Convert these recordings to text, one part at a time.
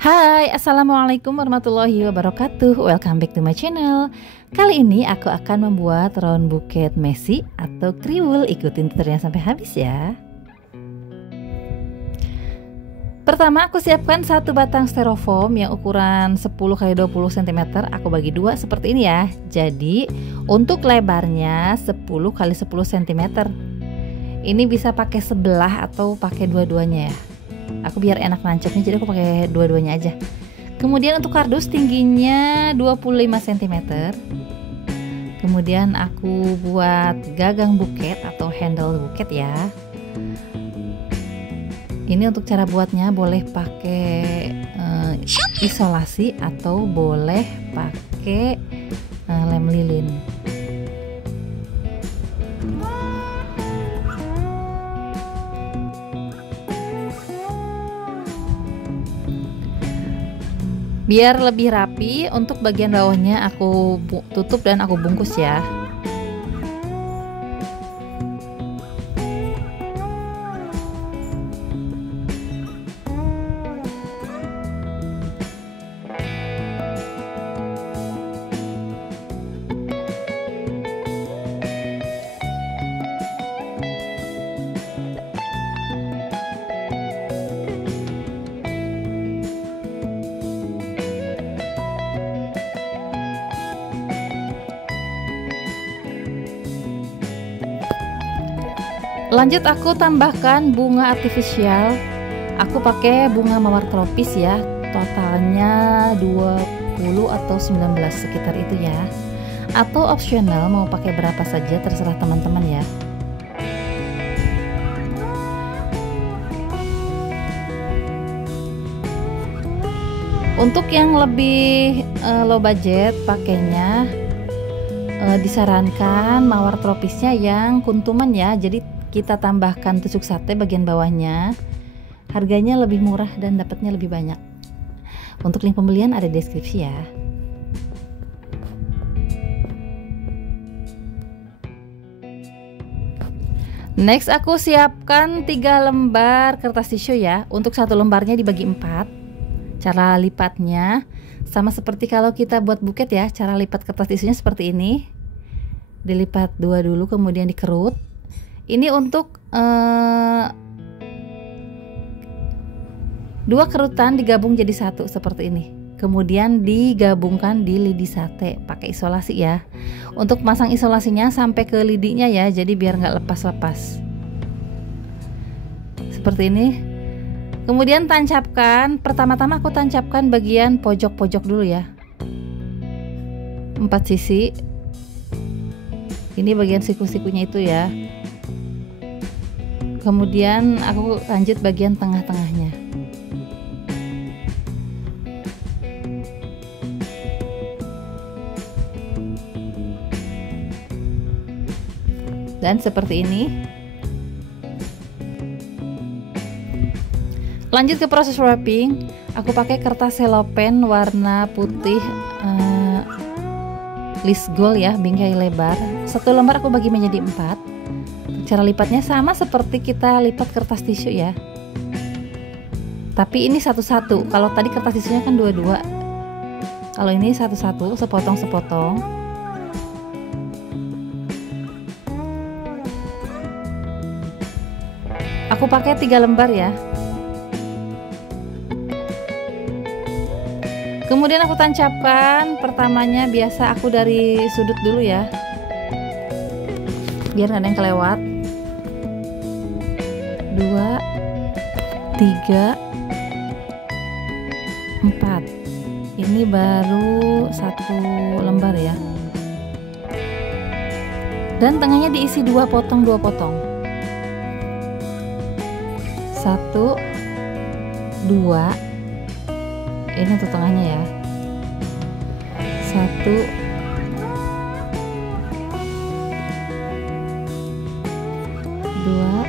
Hai, Assalamualaikum warahmatullahi wabarakatuh. Welcome back to my channel. Kali ini aku akan membuat round bouquet messy atau kriwil. Ikutin tutorialnya sampai habis ya. Pertama aku siapkan satu batang styrofoam yang ukuran 10x20 cm. Aku bagi dua seperti ini ya. Jadi untuk lebarnya 10x10 cm. Ini bisa pakai sebelah atau pakai dua-duanya ya. Aku biar enak nancapnya, jadi aku pakai dua-duanya aja. Kemudian untuk kardus tingginya 25 cm. Kemudian aku buat gagang buket atau handle buket ya. Ini untuk cara buatnya boleh pakai isolasi atau boleh pakai lem lilin. Biar lebih rapi, untuk bagian bawahnya aku tutup dan aku bungkus ya. Lanjut aku tambahkan bunga artifisial. Aku pakai bunga mawar tropis ya. Totalnya 20 atau 19 sekitar itu ya. Atau opsional mau pakai berapa saja terserah teman-teman ya. Untuk yang lebih low budget pakainya disarankan mawar tropisnya yang kuntuman ya. Jadi kita tambahkan tusuk sate bagian bawahnya. Harganya lebih murah dan dapatnya lebih banyak. Untuk link pembelian ada di deskripsi ya. Next aku siapkan 3 lembar kertas tisu ya. Untuk satu lembarnya dibagi 4. Cara lipatnya sama seperti kalau kita buat buket ya. Cara lipat kertas tisunya seperti ini. Dilipat 2 dulu kemudian dikerut. Ini untuk 2 kerutan digabung jadi satu seperti ini. Kemudian digabungkan di lidi sate pakai isolasi ya. Untuk masang isolasinya sampai ke lidinya ya. Jadi biar nggak lepas-lepas. Seperti ini. Kemudian tancapkan. Pertama-tama aku tancapkan bagian pojok-pojok dulu ya. 4 sisi. Ini bagian siku-sikunya itu ya. Kemudian aku lanjut bagian tengah-tengahnya. Dan seperti ini. Lanjut ke proses wrapping. Aku pakai kertas selopen warna putih list gold ya, bingkai lebar. Satu lembar aku bagi menjadi 4. Cara lipatnya sama seperti kita lipat kertas tisu ya. Tapi ini satu-satu. Kalau tadi kertas tisunya kan 2-2. Kalau ini satu-satu, sepotong-sepotong. Aku pakai 3 lembar ya. Kemudian aku tancapkan. Pertamanya biasa aku dari sudut dulu ya. Biar nggak ada yang kelewat. 2, 3, 4. Ini baru 1 lembar ya. Dan tengahnya diisi 2 potong 2 potong. 1, 2. Ini untuk tengahnya ya. 1, 2,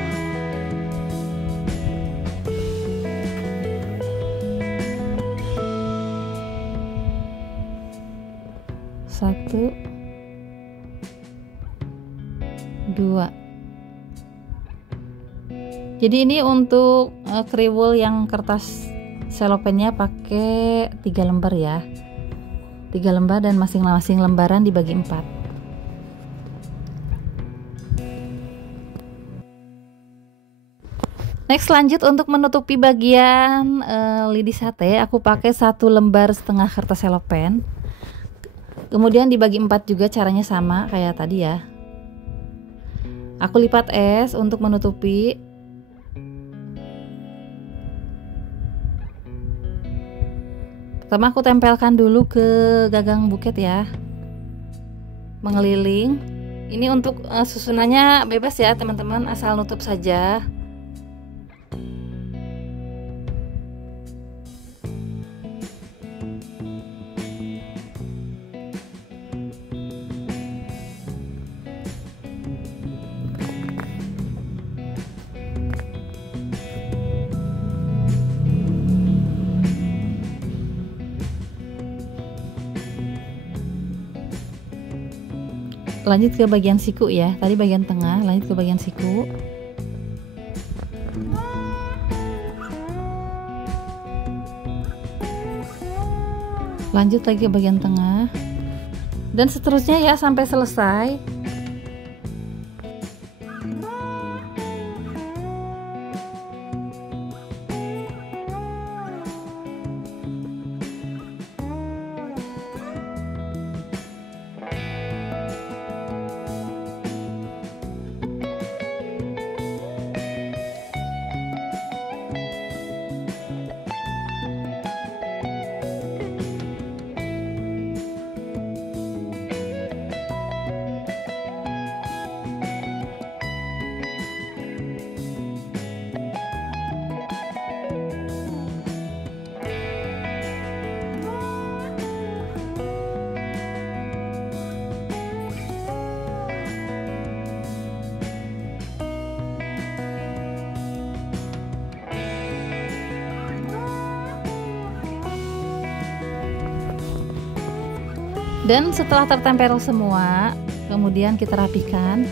1, 2. Jadi ini untuk kriwil yang kertas selopennya pakai 3 lembar ya, 3 lembar dan masing-masing lembaran dibagi 4. Next, lanjut untuk menutupi bagian lidi sate, aku pakai 1,5 lembar kertas selopen. Kemudian dibagi 4 juga, caranya sama kayak tadi ya. Aku lipat es untuk menutupi. Pertama aku tempelkan dulu ke gagang buket ya, mengeliling. Ini untuk susunannya bebas ya teman-teman, asal nutup saja. Lanjut ke bagian siku ya, tadi bagian tengah, lanjut ke bagian siku. Lanjut lagi ke bagian tengah, dan seterusnya ya sampai selesai. Dan setelah tertempel semua, kemudian kita rapikan.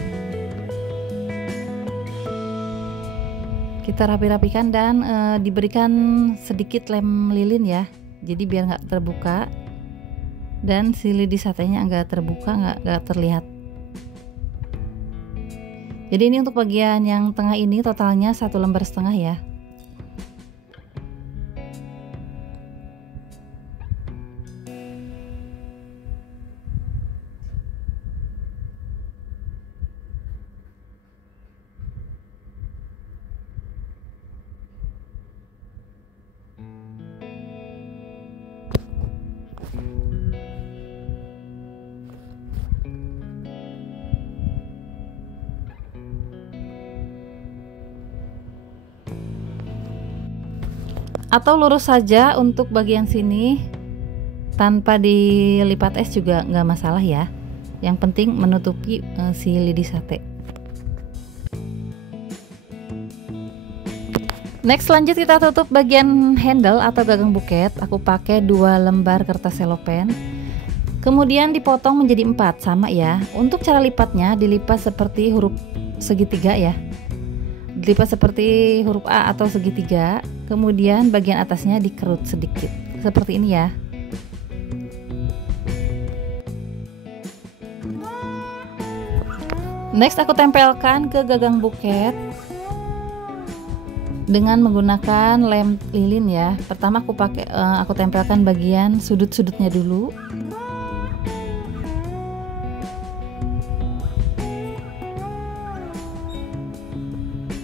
Kita rapi-rapikan dan diberikan sedikit lem lilin ya. Jadi biar nggak terbuka dan si lidi satenya nggak terbuka, nggak terlihat. Jadi ini untuk bagian yang tengah ini totalnya 1,5 lembar ya. Atau lurus saja untuk bagian sini tanpa dilipat es juga nggak masalah ya. Yang penting menutupi si lidi sate. Next, lanjut kita tutup bagian handle atau gagang buket. Aku pakai 2 lembar kertas selopen. Kemudian dipotong menjadi 4 sama ya. Untuk cara lipatnya dilipat seperti huruf segitiga ya. Dilipat seperti huruf A atau segitiga. Kemudian bagian atasnya dikerut sedikit seperti ini ya. Next, aku tempelkan ke gagang buket dengan menggunakan lem lilin ya. Pertama aku tempelkan bagian sudut-sudutnya dulu.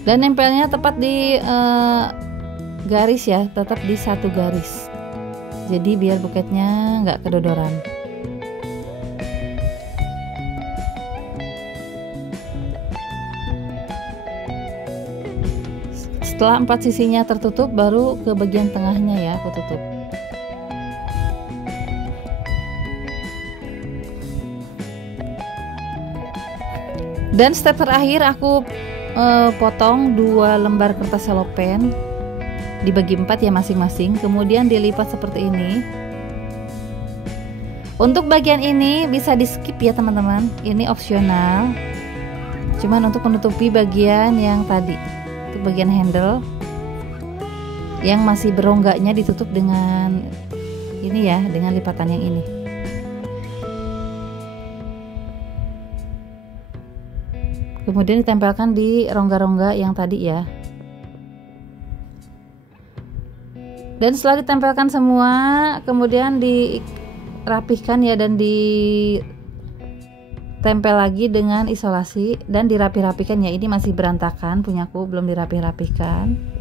Dan nempelnya tepat di garis ya, tetap di 1 garis. Jadi biar buketnya nggak kedodoran. Setelah 4 sisinya tertutup, baru ke bagian tengahnya ya aku tutup. Dan step terakhir aku potong 2 lembar kertas selopen dibagi 4 ya masing-masing, kemudian dilipat seperti ini. Untuk bagian ini bisa di skip ya teman-teman, ini opsional, cuman untuk menutupi bagian yang tadi, untuk bagian handle Yang masih berongganya ditutup dengan ini ya, dengan lipatan yang ini. Kemudian ditempelkan di rongga-rongga yang tadi ya. Dan setelah ditempelkan semua, kemudian dirapihkan ya, dan ditempel lagi dengan isolasi dan dirapih-rapihkan ya. Ini masih berantakan punyaku, belum dirapih-rapihkan.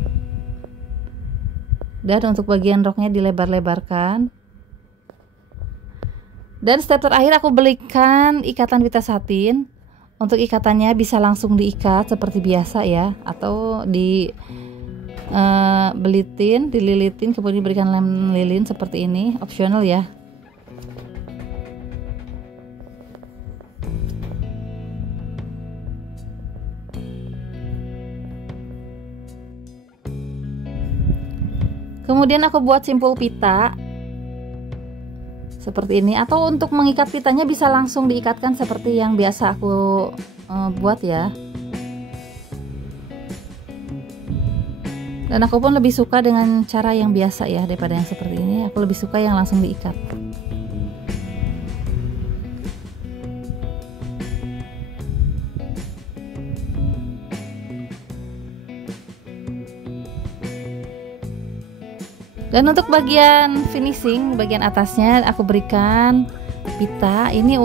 Dan untuk bagian roknya dilebar-lebarkan. Dan step terakhir aku belikan ikatan pita satin. Untuk ikatannya bisa langsung diikat seperti biasa ya, atau dililitin, kemudian diberikan lem lilin seperti ini, opsional ya. Kemudian aku buat simpul pita seperti ini, atau untuk mengikat pitanya bisa langsung diikatkan seperti yang biasa aku buat ya. Dan aku pun lebih suka dengan cara yang biasa ya, daripada yang seperti ini. Aku lebih suka yang langsung diikat. Dan untuk bagian finishing, bagian atasnya aku berikan pita. Ini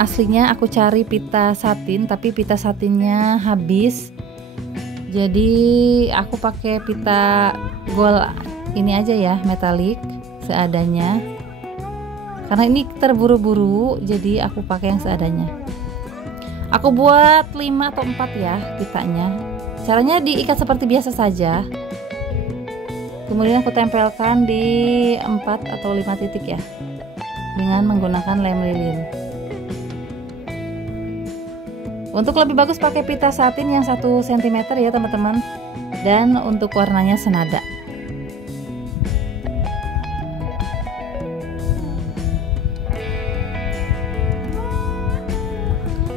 aslinya aku cari pita satin, tapi pita satinnya habis. Jadi aku pakai pita gold ini aja ya, metalik seadanya. Karena ini terburu-buru, jadi aku pakai yang seadanya. Aku buat 5 atau 4 ya pitanya. Caranya diikat seperti biasa saja. Kemudian aku tempelkan di 4 atau 5 titik ya, dengan menggunakan lem lilin. Untuk lebih bagus pakai pita satin yang 1 cm ya teman-teman. Dan untuk warnanya senada.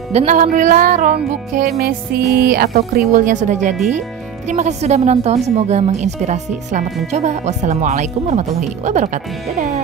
Dan alhamdulillah round bouquet Messi atau kriwulnya sudah jadi. Terima kasih sudah menonton, semoga menginspirasi. Selamat mencoba. Wassalamualaikum warahmatullahi wabarakatuh. Dadah.